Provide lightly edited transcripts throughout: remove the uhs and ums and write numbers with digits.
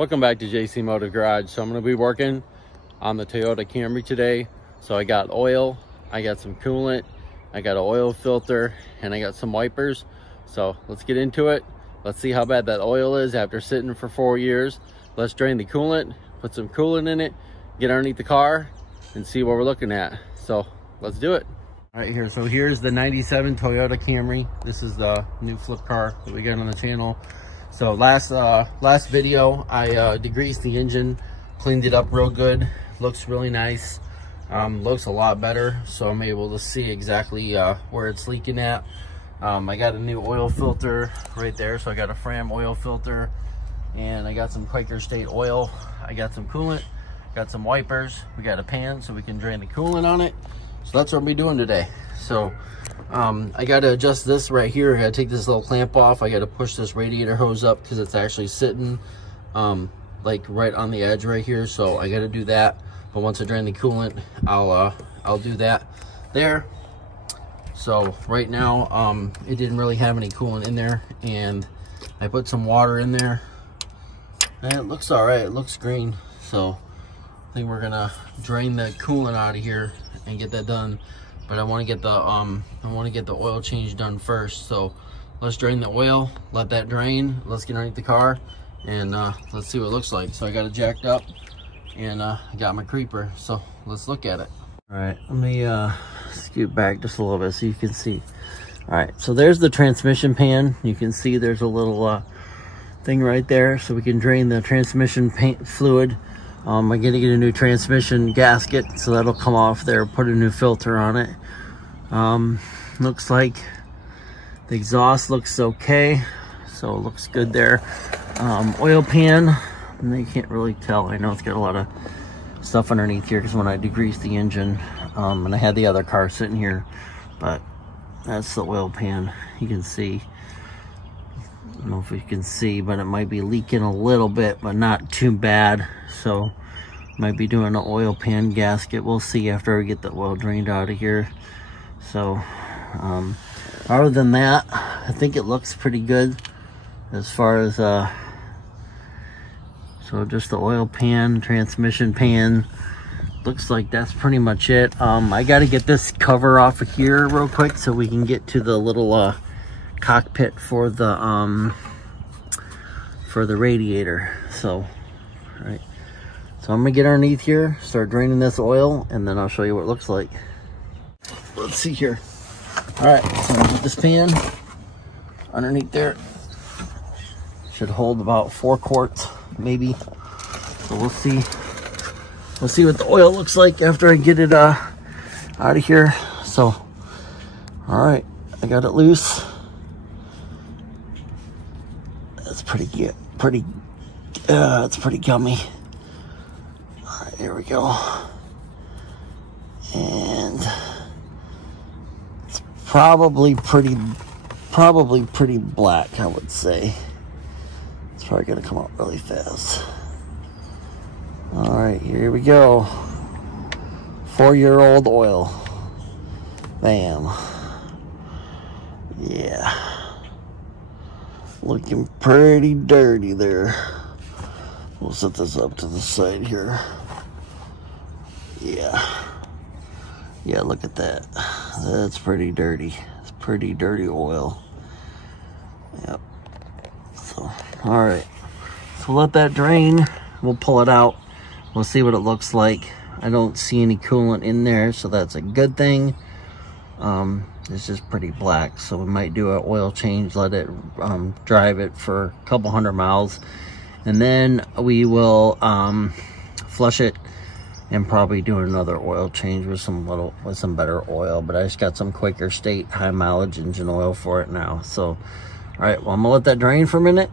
Welcome back to JC Motor Garage. So I'm going to be working on the Toyota Camry today. So I got oil, I got some coolant, I got an oil filter, and I got some wipers. So let's get into it. Let's see how bad that oil is after sitting for 4 years. Let's drain the coolant, put some coolant in it, get underneath the car, and see what we're looking at. So let's do it. All right, so here's the 97 Toyota Camry. This is the new flip car that we got on the channel. So last video, I degreased the engine, cleaned it up real good. Looks really nice. Looks a lot better. So I'm able to see exactly where it's leaking at. I got a new oil filter right there. So I got a Fram oil filter, and I got some Quaker State oil. I got some coolant, got some wipers. We got a pan so we can drain the coolant on it. So that's what I'll be doing today. So I got to adjust this right here. I got to take this little clamp off. I got to push this radiator hose up because it's actually sitting like right on the edge right here. So I got to do that. But once I drain the coolant, I'll do that there. So right now it didn't really have any coolant in there, and I put some water in there, and it looks all right. It looks green. So I think we're gonna drain the coolant out of here and get that done. But I want to get the oil change done first. So let's drain the oil, let that drain. Let's get underneath the car, and let's see what it looks like. So I got it jacked up, and I got my creeper. So let's look at it. All right, let me scoot back just a little bit so you can see. All right, so there's the transmission pan. You can see there's a little thing right there, so we can drain the transmission paint fluid. I'm gonna get a new transmission gasket, so that'll come off there. Put a new filter on it. Looks like the exhaust looks okay, so it looks good there. Oil pan, and you can't really tell. I know it's got a lot of stuff underneath here because when I degreased the engine, and I had the other car sitting here, but that's the oil pan. You can see. I don't know if you can see, but it might be leaking a little bit, but not too bad. So might be doing an oil pan gasket. We'll see after we get the oil drained out of here. So other than that, I think it looks pretty good as far as so just the oil pan, transmission pan. Looks like that's pretty much it. I got to get this cover off of here real quick so we can get to the little cockpit for the radiator. So all right, so I'm gonna get underneath here, start draining this oil, and then I'll show you what it looks like. Let's see here. All right, so I'm gonna get this pan underneath there. Should hold about 4 quarts maybe. So we'll see what the oil looks like after I get it out of here. So all right, I got it loose. It's pretty good, it's pretty gummy. All right, here we go. And it's probably pretty black, I would say. It's probably gonna come out really fast. All right, here we go. 4-year-old oil. Bam. Yeah. Looking pretty dirty there. We'll set this up to the side here. Yeah, look at that. That's pretty dirty. It's pretty dirty oil. Yep. So, all right. So let that drain. We'll pull it out. We'll see what it looks like. I don't see any coolant in there, so that's a good thing. It's just pretty black, so we might do an oil change, let it drive it for a couple 100 miles, and then we will flush it and probably do another oil change with some better oil. But I just got some Quaker State high mileage engine oil for it now. So all right, well, I'm gonna let that drain for a minute.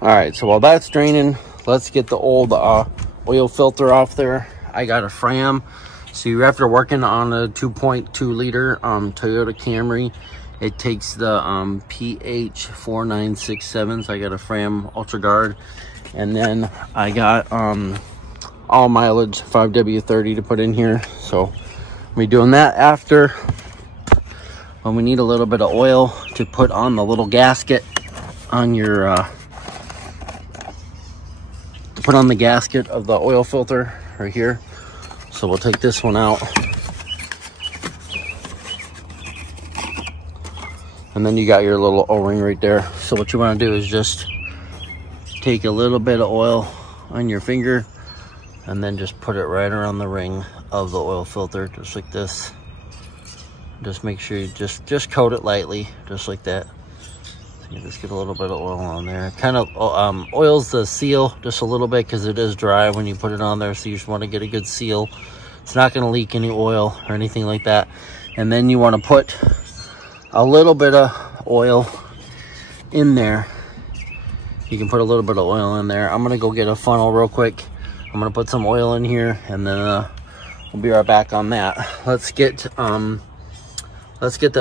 All right, so while that's draining, let's get the old oil filter off there. I got a Fram. So after working on a 2.2 liter Toyota Camry, it takes the PH 4967. So I got a Fram Ultra Guard, and then I got all mileage 5W30 to put in here. So I'll be doing that after. When we need a little bit of oil to put on the little gasket on your put on the gasket of the oil filter right here. So we'll take this one out. And then you got your little O-ring right there. So what you want to do is just take a little bit of oil on your finger and then just put it right around the ring of the oil filter, just like this. Just make sure you just coat it lightly, just like that. So you just get a little bit of oil on there. Kind of oils the seal just a little bit because it is dry when you put it on there. So you just want to get a good seal. It's not going to leak any oil or anything like that. And then you want to put a little bit of oil in there. You can put a little bit of oil in there. I'm going to go get a funnel real quick. I'm going to put some oil in here and then we'll be right back on that. Let's get the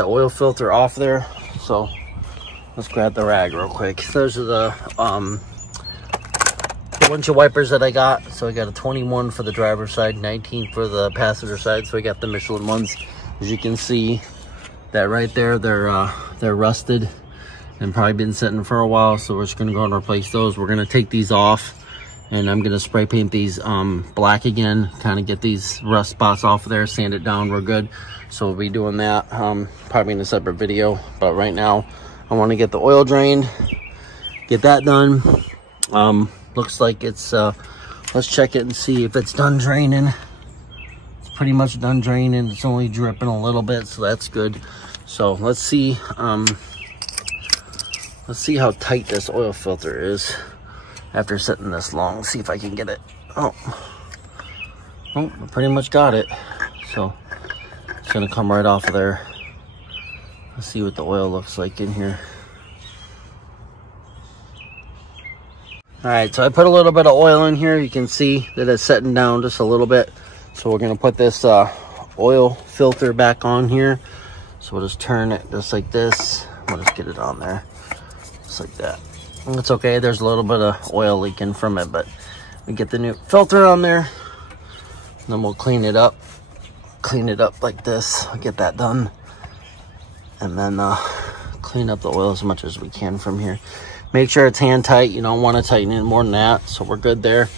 oil filter off there. So let's grab the rag real quick. Those are the windshield wipers that I got. So I got a 21 for the driver's side, 19 for the passenger side. So I got the Michelin ones. As you can see, that right there, they're rusted and probably been sitting for a while. So we're just gonna go and replace those. We're gonna take these off and I'm gonna spray paint these black again, kind of get these rust spots off of there, sand it down real good. So we'll be doing that probably in a separate video. But right now, I want to get the oil drained, get that done. Looks like it's, let's check it and see if it's done draining. It's pretty much done draining. It's only dripping a little bit, so that's good. So let's see how tight this oil filter is after sitting this long. See if I can get it. Oh, I pretty much got it. So it's gonna come right off of there. Let's see what the oil looks like in here. All right, so I put a little bit of oil in here. You can see that it's setting down just a little bit. So we're gonna put this oil filter back on here. So we'll just turn it just like this. We'll just get it on there, just like that. And it's okay, there's a little bit of oil leaking from it, but we get the new filter on there. And then we'll clean it up like this. I'll get that done. And then clean up the oil as much as we can from here. Make sure it's hand tight. You don't want to tighten it more than that. So we're good there.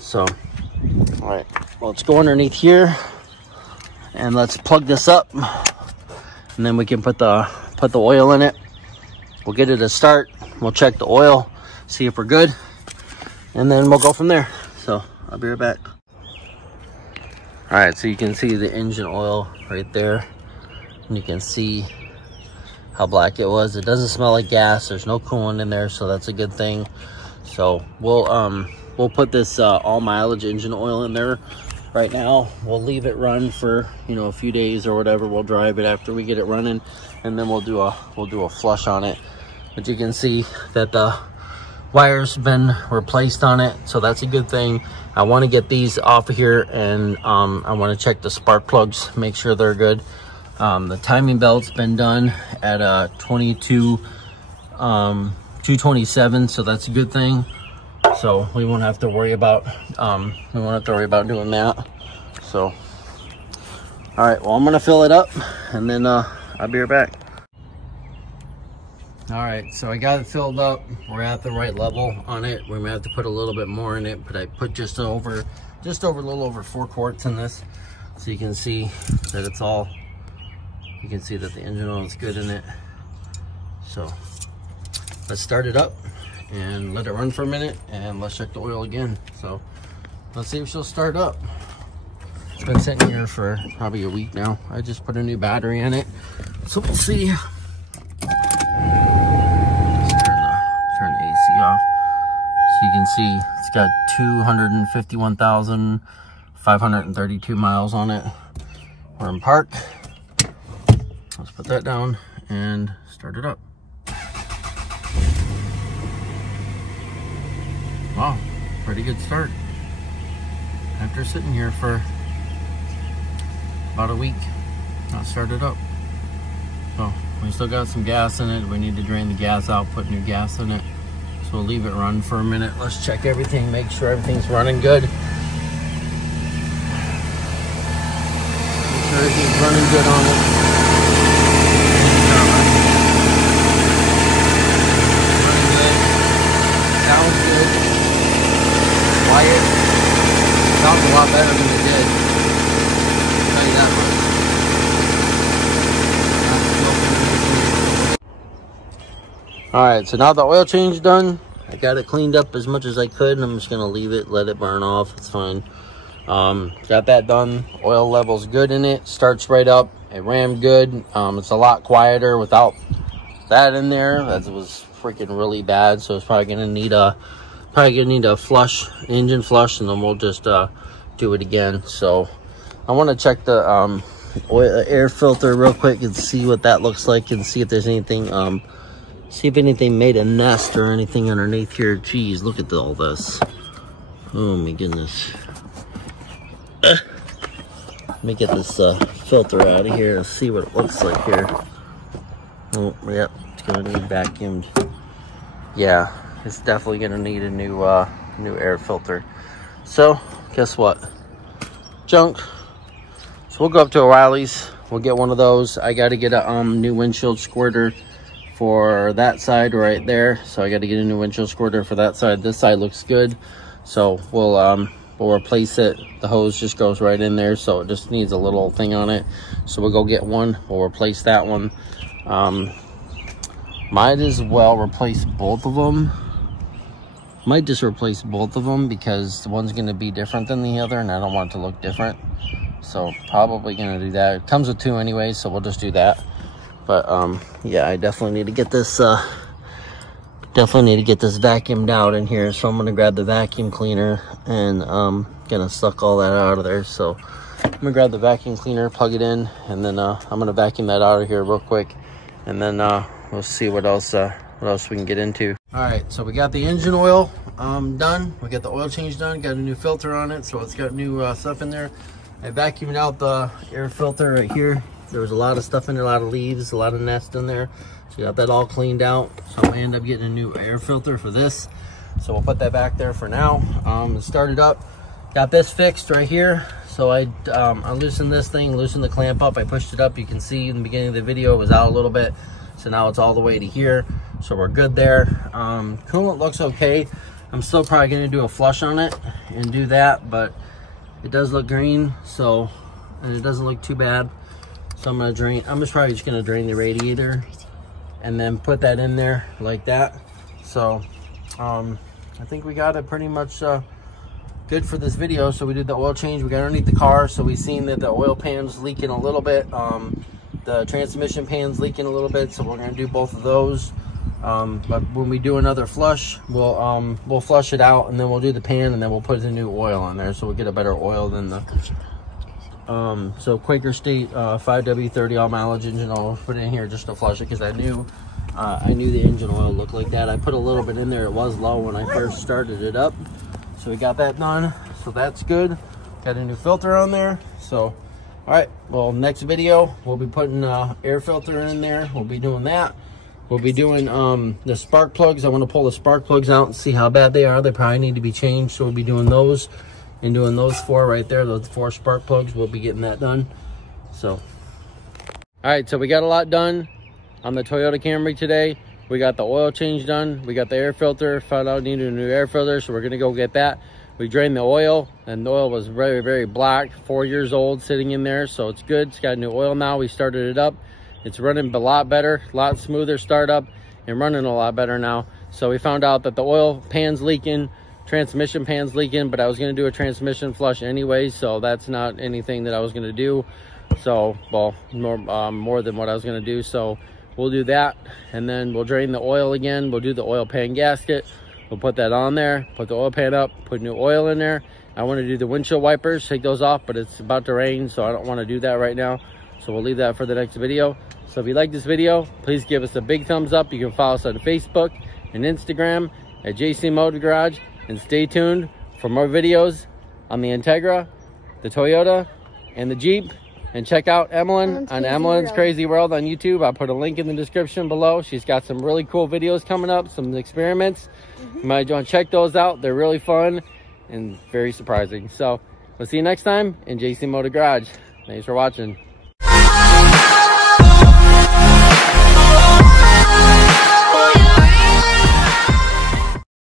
So, all right. Well, let's go underneath here and let's plug this up. And then we can put the oil in it. We'll get it a start. We'll check the oil, see if we're good. And then we'll go from there. So I'll be right back. All right, so you can see the engine oil right there. And you can see how black it was. It doesn't smell like gas. There's no coolant in there, so that's a good thing. So we'll put this all mileage engine oil in there right now. We'll leave it run for, you know, a few days or whatever. We'll drive it after we get it running, and then we'll do a flush on it. But you can see that the wire's been replaced on it, so that's a good thing. I want to get these off of here, and I want to check the spark plugs, make sure they're good. The timing belt's been done at 227, so that's a good thing. So we won't have to worry about doing that. So all right, well, I'm gonna fill it up and then I'll be right back. All right, so I got it filled up. We're at the right level on it. We may have to put a little bit more in it, but I put just over a little over 4 quarts in this, so you can see that it's all. You can see that the engine oil is good in it. So let's start it up and let it run for a minute, and let's check the oil again. So let's see if she'll start up. It's been sitting here for probably a week now. I just put a new battery in it, so we'll see. Turn the AC off. So you can see it's got 251,532 miles on it. We're in park. Let's put that down and start it up. Wow, pretty good start. After sitting here for about a week, not started up. So we still got some gas in it. We need to drain the gas out, put new gas in it. So we'll leave it run for a minute. Let's check everything, make sure everything's running good. Make sure everything's running good on it. Sounds good. All right, so now the oil change done. I got it cleaned up as much as I could, and I'm just gonna leave it, let it burn off. It's fine. Got that done. Oil level's good in it. Starts right up. It ran good. It's a lot quieter without that in there. That was freaking really bad. So it's probably gonna need a flush, engine flush, and then we'll just do it again. So I want to check the air filter real quick and see what that looks like, and see if there's anything. See if anything made a nest or anything underneath here. Geez, look at all this. Oh my goodness. Let me get this filter out of here and see what it looks like here. Oh, yep, it's gonna need vacuumed. Yeah, it's definitely gonna need a new air filter. So, guess what? Junk. So we'll go up to O'Reilly's. We'll get one of those. I got to get a new windshield squirter for that side right there. So I got to get a new windshield squirter for that side. This side looks good. So we'll replace it. The hose just goes right in there, so it just needs a little thing on it. So we'll go get one. We'll replace that one. Might as well replace both of them. Might just replace both of them because one's going to be different than the other, and I don't want it to look different. So probably going to do that. It comes with two anyway, so we'll just do that. But yeah, I definitely need to get this vacuumed out in here. So I'm going to grab the vacuum cleaner and gonna suck all that out of there. So I'm gonna grab the vacuum cleaner, plug it in, and then I'm gonna vacuum that out of here real quick, and then we'll see what else we can get into. All right, so we got the engine oil done. We got the oil change done. Got a new filter on it, so it's got new stuff in there. I vacuumed out the air filter right here. There was a lot of stuff in there, a lot of leaves, a lot of nest in there. So got that all cleaned out. So I'm gonna end up getting a new air filter for this. So we'll put that back there for now. Start it up. Got this fixed right here. So I loosened this thing, loosened the clamp up. I pushed it up. You can see in the beginning of the video it was out a little bit. So now it's all the way to here. So we're good there. Coolant looks okay. I'm still probably gonna do a flush on it and do that, but it does look green. So, and it doesn't look too bad. So I'm probably just gonna drain the radiator and then put that in there like that. So I think we got it pretty much good for this video. So we did the oil change. We got underneath the car, so we seen that the oil pan's leaking a little bit. The transmission pan's leaking a little bit, so we're gonna do both of those. But when we do another flush, we'll flush it out, and then we'll do the pan, and then we'll put the new oil in there, so we'll get a better oil than the so Quaker State 5W30 all mileage engine oil. Put it in here just to flush it because I knew the engine oil looked like that. I put a little bit in there. It was low when I first started it up, so we got that done. So that's good. Got a new filter on there. So all right, well, next video we'll be putting air filter in there. We'll be doing that. We'll be doing the spark plugs. I want to pull the spark plugs out and see how bad they are. They probably need to be changed, so we'll be doing those. And doing those four right there, those 4 spark plugs, we'll be getting that done. So all right, so we got a lot done on the Toyota Camry today. We got the oil change done, we got the air filter, found out needed a new air filter, so we're gonna go get that. We drained the oil, and the oil was very, very black, 4 years old, sitting in there, so it's good. It's got new oil now. We started it up. It's running a lot better, a lot smoother startup, and running a lot better now. So we found out that the oil pan's leaking, transmission pan's leaking, but I was going to do a transmission flush anyway, so that's not anything that I was going to do. So, well, more than what I was going to do. So we'll do that, and then we'll drain the oil again. We'll do the oil pan gasket. We'll put that on there, put the oil pan up, put new oil in there. I want to do the windshield wipers, take those off, but it's about to rain, so I don't want to do that right now. So we'll leave that for the next video. So if you like this video, please give us a big thumbs up. You can follow us on Facebook and Instagram at JC Motor Garage. And stay tuned for more videos on the Integra, the Toyota, and the Jeep. And check out Emmeline on Emmeline's Crazy World on YouTube. I'll put a link in the description below. She's got some really cool videos coming up, some experiments. You might want to check those out. They're really fun and very surprising. So we'll see you next time in JC Motor Garage. Thanks for watching.